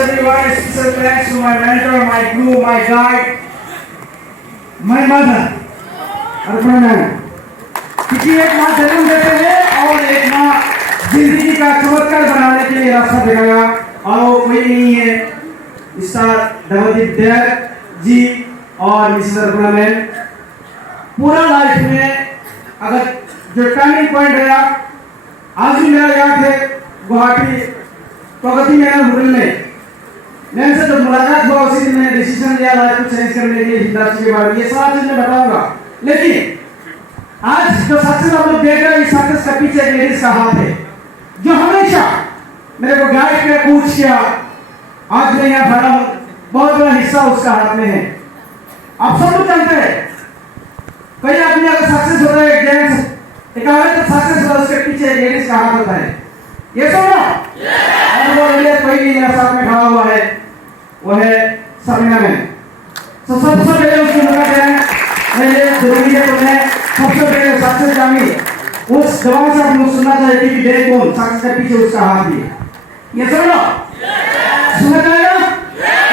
everyone. Special thanks to my mentor, my guru, my guide, my mother, Arpan ma'am. क्योंकि एक माँ जन्म देते हैं और एक माँ जिंदगी का चमत्कार बनाने के लिए रास्ता दिखाया, और वो कोई नहीं है मिस्टर दमोदीप देव जी और मिसेस अर्पणा मैम। पूरा लाइफ में अगर जो टर्निंग पॉइंट है, आज भी मेरा याद है गुवाहाटी प्रगति मेरा होटल में मैम से जब मुलाकात हुआ, उसी दिन मैंने डिसीजन लिया लाइफ को चेंज करने के लिए इंडस्ट्री के बारे में। ये सारा चीज मैं बताऊंगा, लेकिन आज जो सक्सेस आप लोग देख रहे हैं, इस सक्सेस का पीछे एक लेडीज का हाथ है जो हमेशा मेरे को गाइड किया, कोच किया। आज मैं यहाँ खड़ा हूँ, बहुत बड़ा हिस्सा उसका हाथ में है। आप सब लोग जानते हैं, कई आदमी अगर सक्सेस होता है, जेंट्स एक औरत सक्सेस होता है, उसके पीछे लेडीज का हाथ होता है। ये सुनो, और वो लेडीज कोई नहीं मेरे साथ में खड़ा हुआ है, वो है समीना मैम। तो सबसे पहले उसको मुलाकात है, मेरे जरूरी है तो मैं सबसे पहले सक्सेस जानी उस जवान से आप लोग सुनना चाहते कि देख कौन सक्सेस के पीछे उसका हाथ भी है। ये सुनो, सुना जाएगा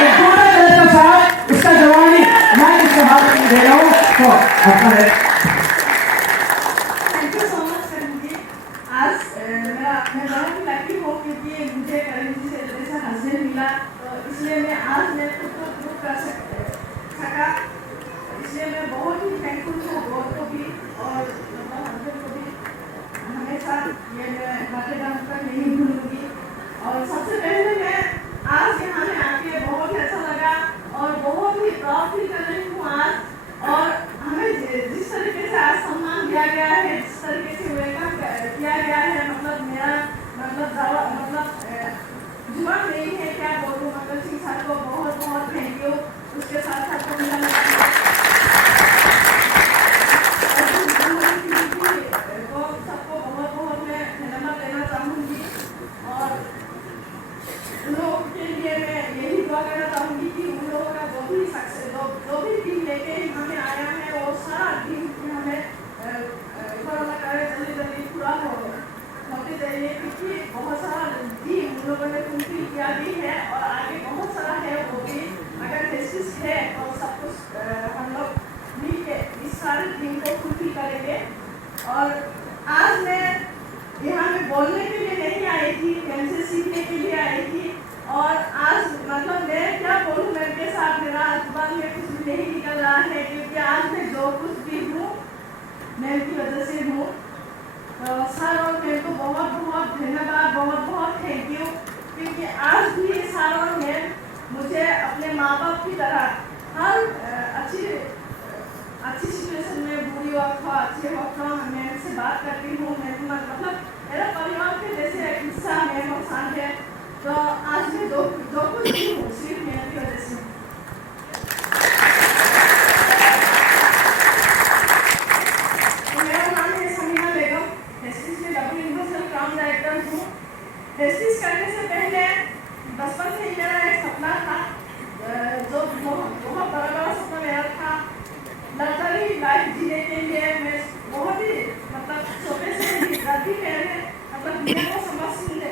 एक छोटा सा साथ उसका जवानी मैं उसका हाथ में दे रहा हूँ, तो आपका है। थैंक यू सो मच करण जी। आज मैं बहुत ही लकी हूँ क्योंकि मुझे करण जी से जैसा हस्बैंड मिला, तो इसलिए मैं आज मैं खुद को प्रूव कर सका। इसलिए मैं बहुत ही थैंकफुल हूँ गॉड को भी और हस्बैंड को भी। हमेशा ये मैं बातें डालकर नहीं भूलूंगी। और सबसे पहले मैं आज यहाँ में आके बहुत ही अच्छा लगा और बहुत ही प्राउड फील कर रही हूँ आज। और हमें जिस तरीके से आज सम्मान दिया गया है, जिस तरीके से वेलकम किया गया है, मतलब मेरा जुबान नहीं है क्या बोलूँ। मतलब सिंह सर को बहुत बहुत थैंक यू। उसके साथ साथ को मिला सबको बहुत बहुत मैं धन्यवाद देना चाहूँगी। और उन लोगों के लिए मैं यही दुआ करना चाहूँगी कि उन लोगों का जो भी सक्सेस जो भी टीम लेके हमें आया है, वो सारा टीम हमें करे जल्दी जल्दी पूरा होते जाइए, क्योंकि बहुत सारा टीम उन लोगों ने फुलफिल किया भी है और आगे बहुत सारा है वो भी। अगर टेस्टिस है तो सब कुछ हम लोग मिल के इस सारे टीम को फुलफिल करेंगे। और आज मैं यहाँ में बोलने के लिए नहीं आई थी, हमसे सीखने के लिए आई थी। और आज मतलब मैं क्या बोलूँ, मैं के साथ मेरा जुबान में कुछ भी नहीं निकल रहा है, क्योंकि आज मैं जो कुछ भी हूँ मैम की वजह से हूँ। तो सर और मैम को बहुत बहुत धन्यवाद, बहुत बहुत थैंक यू, क्योंकि आज भी सर और मैम मुझे अपने माँ बाप की तरह हर अच्छी सिचुएशन में, बुरी वक्त हो अच्छे वक्त हो, मैं इनसे बात करती हूँ। मैं मतलब मेरा परिवार के जैसे एक हिस्सा मैम और साथ है। तो आज मैं जो कुछ भी हूँ सिर्फ मैम की वजह से। मेरा नाम है समीना बेगम, टेस्टिस में डबल यूनिवर्सल काम डायरेक्टर हूँ। टेस्टिस करने से पहले बचपन से ही मेरा एक सपना था, जो बहुत बड़ा सपना मेरा था। लग्जरी लाइफ जीने के लिए मैं बहुत ही मतलब छोटे से जब भी मैंने मतलब दुनिया को समझने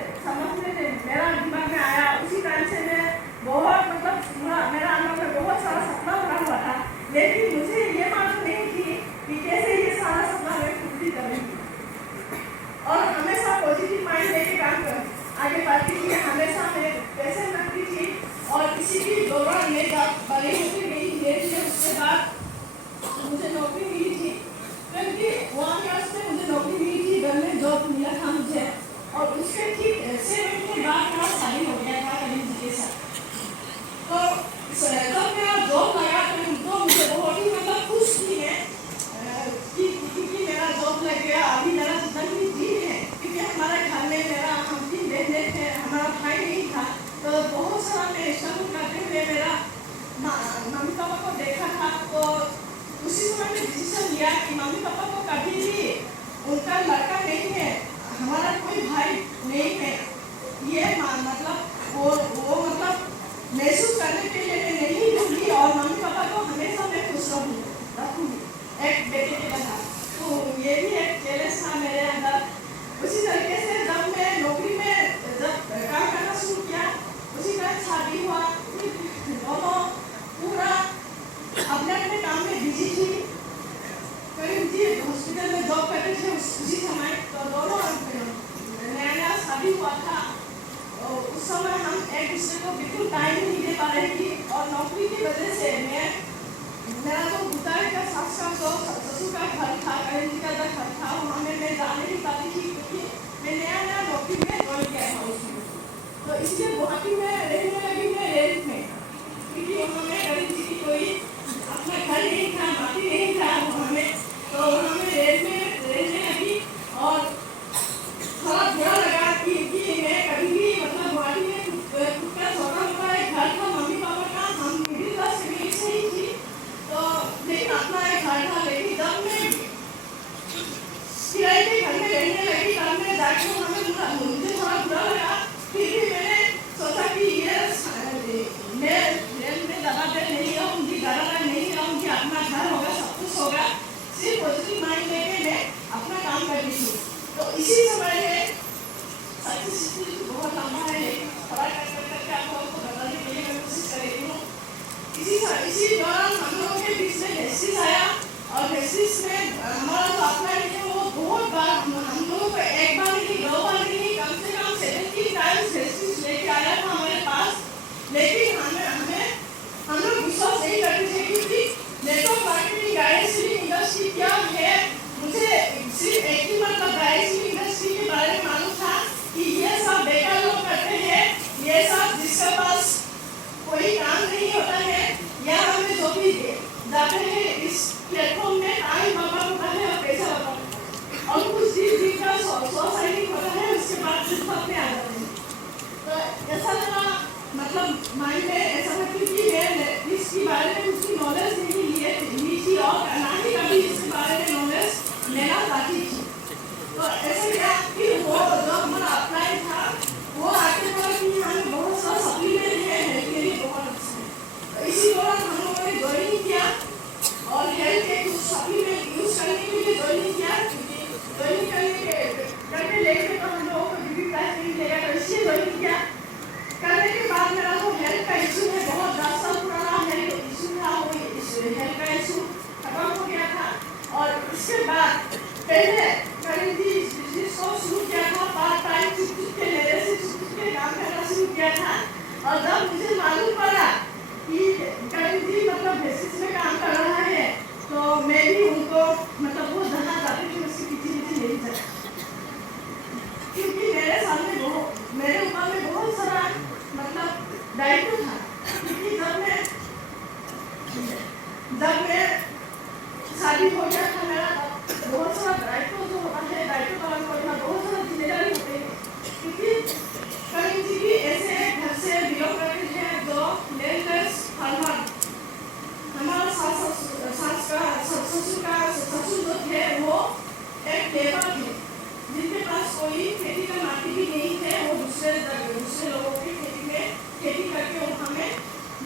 मेरा दिमाग में आया, उसी टाइम से मैं बहुत मतलब मेरा अंदर में बहुत सारा सपना भरा हुआ था। लेकिन मुझे ये मालूम नहीं थी कि कैसे ये सारा सपना मैं पूरी करूँगी। और हमेशा पॉजिटिव माइंड लेके काम कर आगे बढ़ती थी, हमेशा मैं पैसे रखती थी। और इसी की दौरान ये बात बड़ी होती गई धीरे। उसके बाद मुझे नौकरी मिली थी, क्योंकि वहाँ पे मुझे नौकरी मिली थी, घर में जॉब मिला था मुझे। और उसके ठीक 6 महीने के बाद मेरा शादी हो गया था करीम जी के साथ। तो जब मेरा जॉब लगा तो मुझे बहुत ही मतलब खुश थी मैं क्योंकि मेरा जॉब लग गया। अभी मेरा जितना भी दिन है, क्योंकि हमारे घर में मेरा हम 3 बहने थे, हमारा भाई नहीं था। तो बहुत सारा मैं स्ट्रगल करते हुए मेरा मम्मी पापा को देखा था। तो उसी समय मैंने डिसीजन लिया कि मम्मी पापा को कभी भी उनका लड़का नहीं है, हमारा कोई भाई नहीं है, ये मतलब वो मतलब महसूस करने के लिए मैं नहीं दूंगी। और मम्मी पापा को हमेशा मैं खुश रखूँगी एक बेटे के तरह। तो ये भी एक चैलेंज था मेरे अंदर। उसी तरीके से जब मैं नौकरी में जब काम करना शुरू किया, उसी टाइम शादी हुआ, दोनों पूरा अपने अपने काम में बिजी थी। करीम जी हॉस्पिटल में जॉब करते थे उसी समय, तो दोनों नया नया शादी हुआ था। तो उस समय हम एक दूसरे को बिल्कुल टाइम नहीं दे पा रही थी, और नौकरी की वजह से मेरा जो बुताई का सास का जो ससुर का घर था, करीम जी का जो घर था, वहाँ में मैं जा नहीं पाती थी, क्योंकि मैं नया नया नौकरी में ज्वाइन किया था उसमें। तो इसलिए गुवाहाटी में रहने लगी मैं रेंट में, क्योंकि वहाँ में करीम जी की कोई अपना घर नहीं था, माटी नहीं था वहाँ में। तो वहाँ में रेंट में रहने लगी, और थोड़ा बुरा लगा कि मैं कभी भी मतलब गुवाहाटी में खुद का छोटा मोटा एक घर था मम्मी पापा का, हम मिडिल क्लास फैमिली से ही थी। तो लेकिन अपना एक घर था, लेकिन जब मैं किराए के घर में रहने लगी तब मैं जाके मुझे थोड़ा बुरा लगा। फिर भी मैंने सोचा कि ये मैं रेंट में ज़्यादा देर नहीं रहूँगी, ज़्यादा टाइम नहीं रहूँगी, अपना घर होगा, सब कुछ होगा, सिर्फ पॉजिटिव माइंड लेके मैं अपना काम कर रही थी। तो इसी समय में बहुत लंबा है, लेकिन थोड़ा करके आपको बताने के लिए मैं कोशिश कर रही हूँ। इसी दौरान हम लोगों के बीच में हेस्टिस आया, और हेस्टिस में हमारा जो अपलाइन है वो बहुत बार हम लोगों को एक बार नहीं, 2 बार नहीं, कम से कम 17 टाइम्स हेस्टिस लेके आया था हमारे पास। लेकिन हम लोग विश्वास नहीं करते थे, क्योंकि network marketing guide selling industry क्या है, मुझे सिर्फ एक ही मतलब गाइड सेलिंग इंडस्ट्री के बारे में मालूम था कि ये सब बेकार लोग करते हैं, ये सब जिसके पास कोई काम नहीं होता है, या हमें जो भी जाते हैं इस प्लेटफॉर्म में टाइम बर्बाद होता है और पैसा बर्बाद होता है, और कुछ दिन का सोसाइटी होता है, उसके बाद सिर्फ अपने आ जाते हैं। तो ऐसा लगा, मतलब माइंड में ऐसा था कि मैं इसके बारे में उसकी नॉलेज नहीं ली थी, और ना ही कभी इसके बारे में नॉलेज लेना चाहती थी। तो ऐसे क्या कि वो जो हमारा अप्लाई था वो आके बोला कि हमें बहुत सारा सप्लीमेंट है हेल्थ के लिए बहुत अच्छा है। तो इसी दौरान हम लोगों ने ज्वाइन किया, और हेल्थ के कुछ सप्लीमेंट यूज करने के लिए ज्वाइन किया, क्योंकि ज्वाइन करके लेके तो हम लोगों को बीबी प्राइस नहीं मिलेगा, तो इसलिए ज्वाइन किया। करने के बाद मेरा जो हेल्थ का इशू है, बहुत 10 साल पुराना हेल्थ इशू था, वो हेल्थ का इशू खत्म हो गया था। और इसके बाद पहले करीम जी जिसको शुरू किया था पार्ट टाइम छुप के मेरे से छुप के काम करना शुरू किया था, और जब मुझे मालूम पड़ा कि करीम जी मतलब बेसिस में काम कर रहा है, तो मैं भी उनको मतलब वो जहाँ जाती थी उसके पीछे पीछे नहीं जाती, क्योंकि मेरे सामने मेरे ऊपर में बहुत सारा मतलब दायित्व था। क्योंकि जब मैं शादी हो गया था मेरा, बहुत सारा दायित्व जो होता है, दायित्व पालन करना, बहुत सारा जिम्मेदारी होती है, क्योंकि करीम जी भी ऐसे घर से बिलोंग करते हैं जो लैंडलेस फार्मर, हमारा ससुर जो थे वो एक लेबर थे, जिनके पास कोई खेती का माटी भी नहीं थे, वो दूसरे लोगों की खेती में खेती करके वो हमें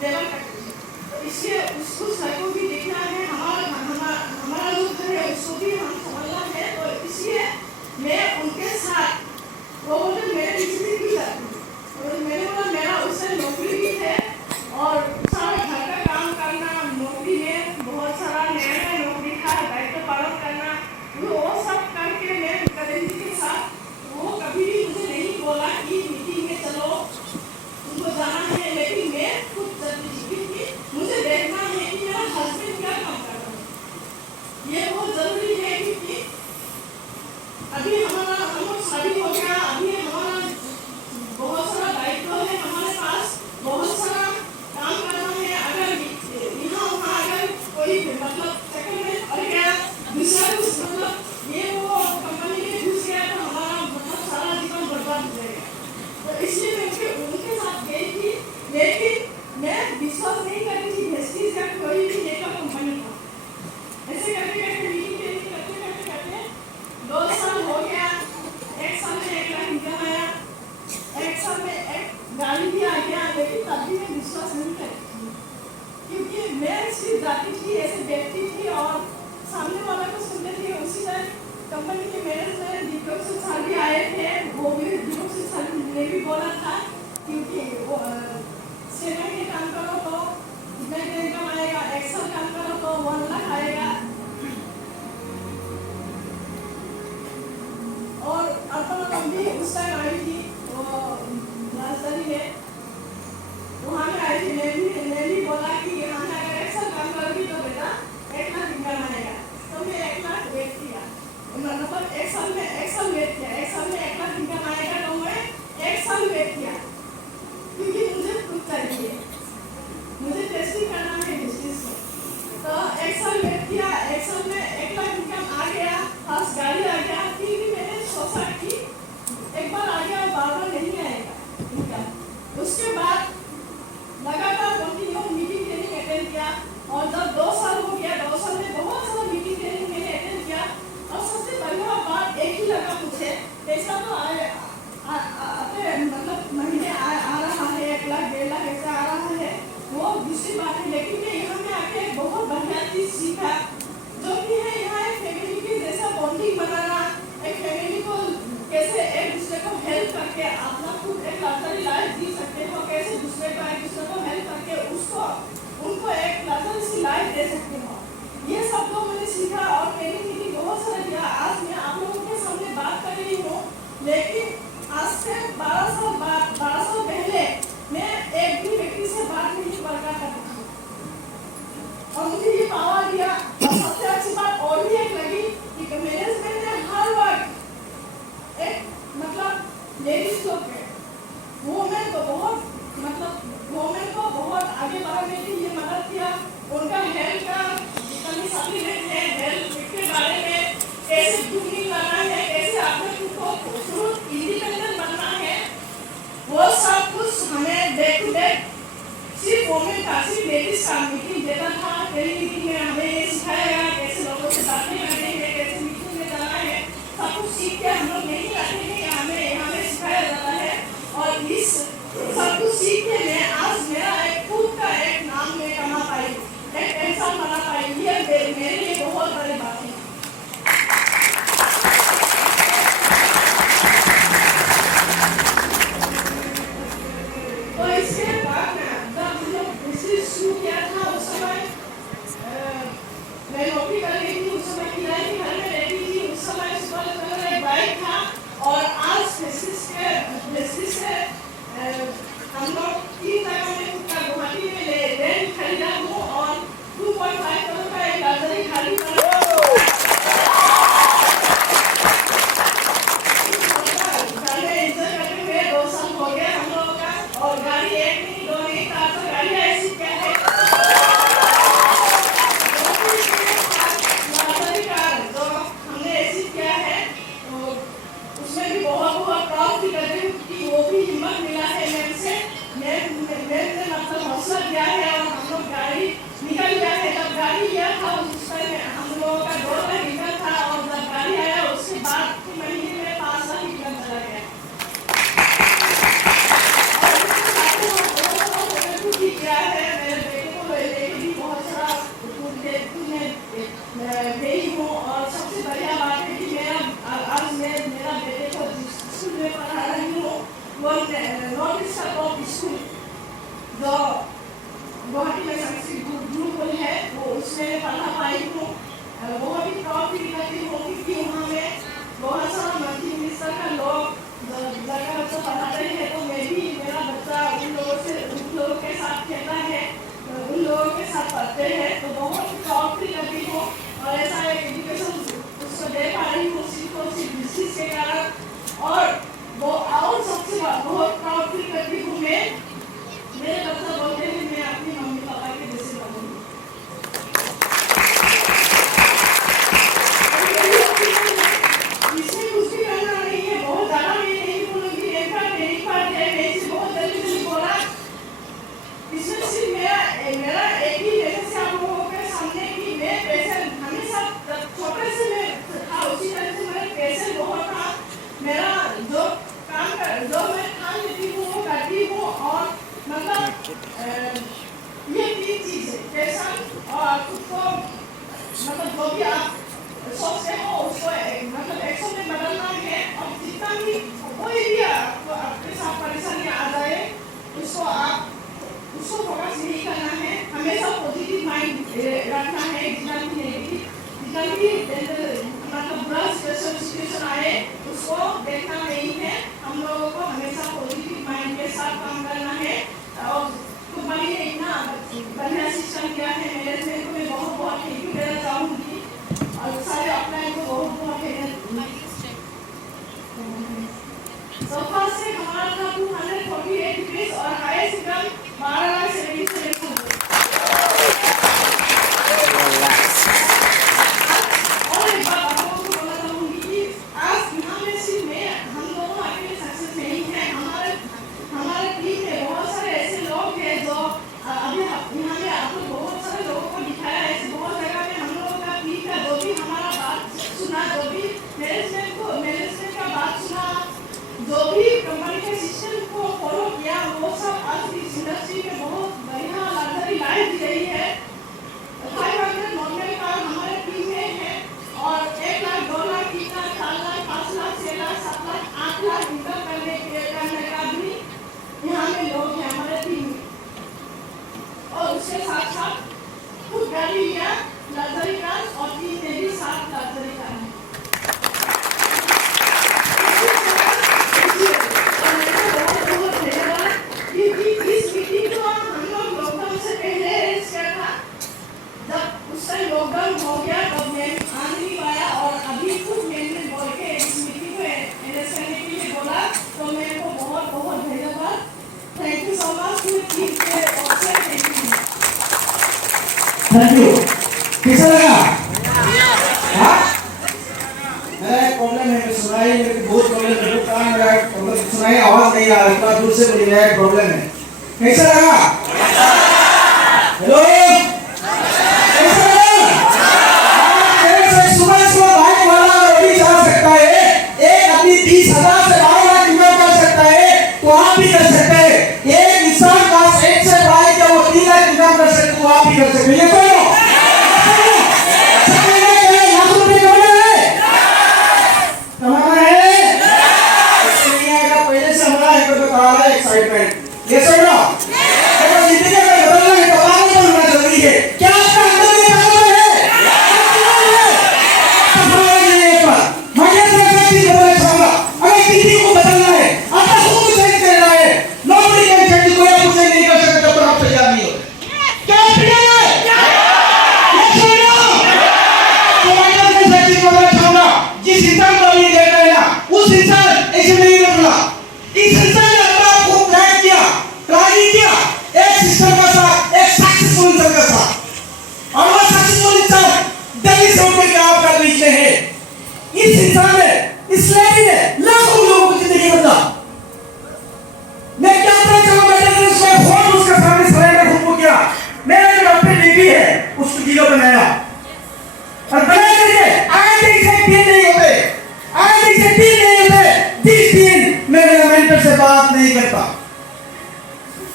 लेबर करते थे। तो इसलिए उस घर को भी देखना है, हमारा जो घर है उसको भी हम समझना है। तो इसलिए मैं उनके साथ, वो बोले मेरे पीछे भी जाती हूँ, और मैंने बोला मेरा उससे नौकरी भी है, और सारा घर का काम करना, नौकरी में बहुत सारा नया नौकरी था, दायित्व पालन करना, वो सब करके मैं करीम जी के साथ, वो कभी भी मुझे नहीं बोला कि मीटिंग में चलो उनको जाना है, लेकिन मैं खुद चलती थी, क्योंकि मुझे देखना है कि मेरा हस्बैंड क्या काम कर रहा है। ये बहुत जरूरी है, क्योंकि अभी हम लोग शादी हो गया, अभी हमारा बहुत सारा दायित्व है, हमारे पास बहुत सारा काम करना है। अगर यहाँ वहाँ अगर कोई मतलब सेकंड में पड़ गया, दूसरा कुछ मतलब ये वो कंपनी में घुस गया, तो हमारा मतलब सारा जीवन बर्बाद हो जाएगा। तो इसलिए मैं उनके साथ गई थी, लेकिन मैं विश्वास नहीं कर रही थी हेस्टिस का कोई भी नेटवर्क कंपनी था। ऐसे करते मीटिंग करते 2 साल हो गया, 1 साल में 1 लाख इनकम आया, 1 साल में एक गाड़ी भी आ गया, लेकिन तब भी मैं विश्वास नहीं करती थी, क्योंकि मैं सिर्फ जाती थी, ऐसे देखती थी और सामने वाला को सुनते थे। उसी तरह कंपनी के मैनेजमेंट दीपक सिंह सर भी आए थे, वो भी दीपक सिंह सर ने भी बोला था, क्योंकि वो 6 महीने काम करो तो कितना इनकम आएगा, 1 साल काम करो तो 1 लाख आएगा। और अर्पणा मम्मी उस टाइम आई थी वो राजधानी में, वहाँ में आई थी। मैं भी बोला कि यहाँ में अगर 1 साल काम करोगी तो बेटा 1 लाख इनकम आएगा। तो मैं 1 लाख वेट किया, मतलब 1 साल में 1 साल वेट किया। 1 साल में 1 लाख इनकम आएगा तो मैं 1 साल वेट किया, क्योंकि मुझे खुद चाहिए, मुझे टेस्टिंग करना है बिजनेस में। तो 1 साल वेट किया, 1 साल में 1 लाख इनकम आ गया, फर्स्ट गाड़ी आ गया। फिर भी मैंने सोचा कि एक बार आ गया बार बार नहीं आएगा इनकम। उसके बाद लगातार कंटिन्यू मीटिंग ट्रेनिंग अटेंड किया, और जब 2 साल हो गया, 2 साल में बहुत सारा मीटिंग ट्रेनिंग मैंने अटेंड किया। और सबसे बढ़िया बात एक ही लगा मुझे, पैसा तो मतलब महीने आ रहा है, 1 लाख 1.5 लाख ऐसा आ रहा है, वो दूसरी बात है। लेकिन मैं यहाँ में आके बहुत बढ़िया चीज सीखा, जो कि है यहाँ एक फैमिली के जैसा बॉन्डिंग बनाना, एक फैमिली को कैसे एक दूसरे को हेल्प करके अपना खुद एक लग्जरी लाइफ जी सकते हो, कैसे दूसरे को एक दूसरे को हेल्प करके उनको एक लग्जरी सी लाइफ दे सकते हो। ये सब तो मैंने सीखा और ट्रेनिंग मीटिंग बहुत सारा किया। आज मैं आप लोगों के सामने बात कर रही हूँ, लेकिन आज से 12 साल पहले मैं एक भी व्यक्ति से बात नहीं कर करती थी, और मुझे ये पावर दिया। और सबसे अच्छी बात और भी एक लगी कि मैनेजमेंट ने हर वक्त एक मतलब लेडीज लोग के वुमेन को बहुत आगे बढ़ाने के लिए मदद किया। उनका हेल्थ का जितना भी सप्लीमेंट है, हेल्थ के बारे में कैसे ट्यूनिंग करना है, कैसे अपने खुद को इंडिपेंडेंट बनना है, वो सब कुछ हमें डे टू डे सिर्फ वुमेन का, सिर्फ लेडीज का मीटिंग देता था। ट्रेनिंग मीटिंग में हमें ये सिखाया गया कैसे लोगों से बातें करनी है, कैसे मीटिंग में जाना है, सब कुछ सीख के हम लोग नहीं रखेंगे, हमें यहाँ में सिखाया जाता है। और इस सब कुछ सीख के मैं आज मेरा एक खुद का एक नाम में कमा पाई, एक पेंशन बना पाई, ये मेरे लिए बहुत बड़ी बात है। तो इसके बाद में जब मुझे बिजनेस शुरू किया था, उस समय मैं नौकरी कर रही थी, उस समय किराए के घर में रहती थी, उस समय सुपर एक बाइक था। और आज बिजनेस से हम लोग 3 जगह में गुवाहाटी में लैंड खरीदा हूँ, और 2.5 करोड़ का एक लग्जरी गाड़ी एंजॉय करते हुए 2 साल हो गए हम लोगों का। और गाड़ी 1 नहीं 2 नहीं 400 गाड़ियाँ ऐसी क्या है लग्जरी कार जो हमने ऐसी किया है, तो उसमें भी बहुत प्राउड फील करती हूँ कि वो भी हिम्मत मिला है मेरे से, मैंने मतलब हौसला दिया है, और हम लोग गाड़ी निकल गया है। जब गाड़ी लिया था उस टाइम हम लोगों का 2 लाख इनकम था, और जब गाड़ी आया उसके बाद के महीने में 5 लाख इनकम चला गया। क्या है मेरे बेटे को लेके भी बहुत सारा गई हूँ, और सबसे बढ़िया बात है कि आज मेरा बेटे को जिस स्कूल में पढ़ा रही हूँ, वो नॉर्थ ईस्ट टॉप स्कूल जो गुवाहाटी में संस्कृत गुरुकुल है, वो उसमें पढ़ा पाई हूँ। बहुत ही प्राउड फील करती हूँ, क्योंकि वहाँ में बहुत सारा मंत्री मिनिस्टर का लोग लड़का बच्चा पढ़ाते हैं, तो मैं भी मेरा बच्चा उन लोगों के साथ खेलता है, उन लोगों के साथ पढ़ते हैं, तो बहुत प्राउड फील करती हूँ। और ऐसा एक एजुकेशन उसको दे पा रही हूँ सिर्फ बिजनेस के कारण। और सबसे बहुत प्राउड फील करती हूँ मैं, मेरे बच्चा बोलते हैं मैं अपनी मम्मी पापा के जैसे बनूंगी। इसमें कुछ भी करना नहीं है, बहुत ज़्यादा मैं नहीं बोलूँगी, एक बार बहुत जल्दी बोला। इसमें सिर्फ मेरा एक ही मैसेज है आप लोगों के सामने कि मैं पैसे हमेशा उसको देखना नहीं है। हम लोगों को हमेशा पॉजिटिव माइंड के साथ काम करना है। और कंपनी ने इतना बढ़िया सिस्टम किया है, मैनेजमेंट को मैं बहुत बहुत थैंक यू देना चाहूँगी और सारे अपलाइन को बहुत बहुत सोफा से हमारा था 248 रुपीज और हाईएस्ट इनकम 12,77,000। और एक बात आप लोगों को बोलना चाहूँगी कि आज यहाँ में सिर्फ मैं हम दोनों अकेले सक्सेस नहीं है, हमारे टीम में बहुत सारे ऐसे लोग हैं जो अभी यहाँ में आपको बहुत सारे लोगों को दिखाया है। ऐसे बहुत जगह में हम लोगों का टीम का जो भी हमारा बात सुना, जो भी मैनेजमेंट का बात सुना, जो भी कंपनी के सिस्टम को फॉलो किया, वो सब आज इस इंडस्ट्री में बहुत बढ़िया लग्जरी लाइफ जी रही है। 500 नॉर्मल कार हमारे टीम में है और 1 लाख 2 लाख 3 लाख 4 लाख 5 लाख 6 लाख 7 लाख 8 लाख इनकम करने का भी यहाँ में लोग हैं हमारे टीम में। और उसके साथ साथ खुद गाड़ी लिया लग्जरी कार और टीम में भी 7 लग्जरी कार है। इस मीटिंग को हम लोग लॉकडाउन से पहले अरेंज किया था। जब उस टाइम लॉकडाउन हो गया तब मैं आ नहीं पाया और अभी खुद मैंने बोल के इस मीटिंग को अरेंज करने के लिए बोला, तो मेरे को बहुत बहुत धन्यवाद। थैंक यू सो मच पूरी टीम के ओर से थैंक यू। कैसा लगा? हाँ? मेरा प्रॉब्लम है, सुनाई मेरे को बहुत प्रॉब्लम है, कान मेरा प्रॉब्लम सुनाई आवाज नहीं आ रहा, थोड़ा दूर से बोलिए, मेरा प्रॉब्लम है। कैसा लगा? हेलो, कैसा लगा? मेरे सुबह सुबह बाइक वाला अभी चला सकता है, एक आदमी 30,000 से 12 लाख इनकम कर सकता है, तो आप भी कर सकते हैं। एक इंसान का 1 से बाइक है वो 3 लाख इनकम कर सकते, तो आप भी कर सकते हैं। ये तो एक्साइटमेंट ये सुनो, अगर जिंदगी में बदलना है तो आगे बढ़ना जरूरी है। क्या आपका अंदर में बदलना है? मैं ये बदलना चाहूंगा। अगर किसी को बदलना है, अपना खुद को चेंज करना है, नौकरी का चेंज कोई आपको चेंज नहीं कर सकता जब तक आप तैयार नहीं हो। क्या तैयार है? ये सुनो, तो मैं ये बदलना चाहूंगा। जिस इंसान को ये देख रहे हैं ना, उस इंसान ऐसे नहीं बदला। इस इंसान एक सिस्टम का साथ, एक सक्सेसफुल इंसान का साथ, और वो सक्सेसफुल इंसान दिल्ली से उठ के आपका बीच में है। इस इंसान ने, इस लेडी ने लाखों लोगों की जिंदगी बदला। मैं क्या कहना चाहूँगा, मैंने उसका फोन उसके सामने सरेंडर खुद को किया। मैंने जो अपनी बीवी है उसको वीडियो बनाया और बना करके आज से 3 नहीं होते, आज से 3 नहीं होते, 30 दिन मैं मेरे मेंटर से बात नहीं करता।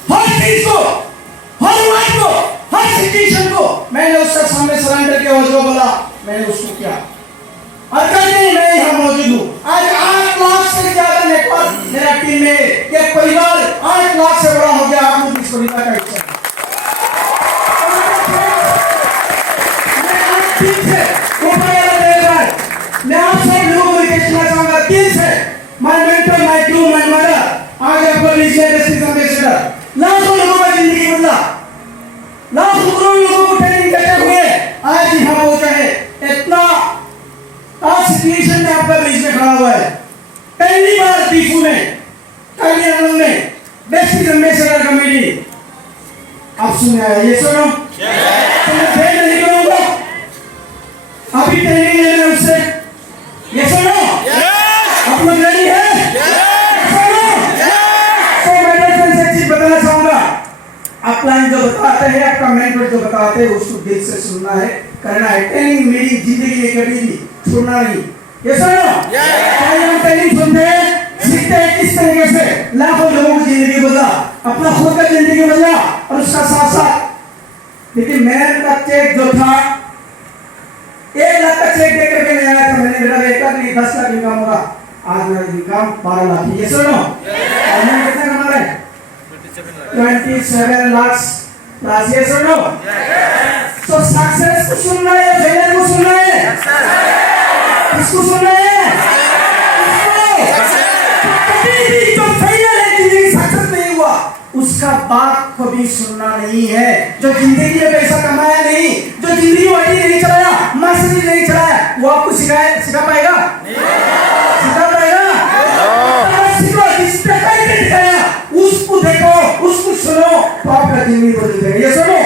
हर चीज को, हर बात को, हर सिचुएशन को मैंने उसके सामने सरेंडर किया और जो बोला मैंने उसको किया। और कल नहीं मैं यहाँ मौजूद हूँ। आज 8 लाख से ज्यादा नेटवर्क मेरा टीम में, एक परिवार 8 लाख से बड़ा हो गया। आप लोग इसको निकाल कर सकते मैं आप सब लोगों को देखना चाहूंगा दिल से। My mentor, my crew, my mother, आज आपको एम्बेसडर लाखों लोगों का जिंदगी बदला, लाखों करोड़ लोगों को ट्रेनिंग देते हुए आज यहाँ पहुंचा है। इतना टफ सिचुएशन में आपका बीच में खड़ा हुआ है। पहली बार टीफू में, कल्याण में बेस्ट एम्बेसडर कमेटी आप सुने आए, ये सुनो, तो मैं फेल नहीं करूंगा, अभी ट्रेनिंग लेना उससे, ये सुनो, आप लोग रेडी है? बताना चाहूंगा, अपलाइन जो बताते हैं, आपका मेंटर जो बताते हैं उसको दिल से सुनना है, करना है। ट्रेनिंग मेरी जिंदगी में कभी भी छोड़ना नहीं। ये सुनो, हम ट्रेनिंग सुनते हैं, सीखते हैं किस तरीके से लाखों लोगों की जिंदगी बदला, अपना खुद का जिंदगी बदला और उसका साथ साथ। लेकिन मेहनत का चेक जो था 1 लाख का चेक दे करके मैं आया था, मैंने मेरा 1 लाख नहीं 10 लाख इनकम होगा, आज मेरा इनकम 12 लाख। ये सुनो, और मैं कितना कमा रहा है? 27 लाख प्लस। ये सुनो, तो सक्सेस को सुनना है, फेलियर को सुनना है, किसको सुनना है? उसका बात को भी सुनना नहीं है। जो जिंदगी में पैसा कमाया नहीं, जो जिंदगी वही नहीं चलाया, मशीन नहीं चलाया, वो आपको सिखा पाएगा? सिखा पाएगा? सिखो, जिस पे करके दिखाया उसको देखो, उसको सुनो, तो आपका जिंदगी बदल जाएगा। ये सुनो।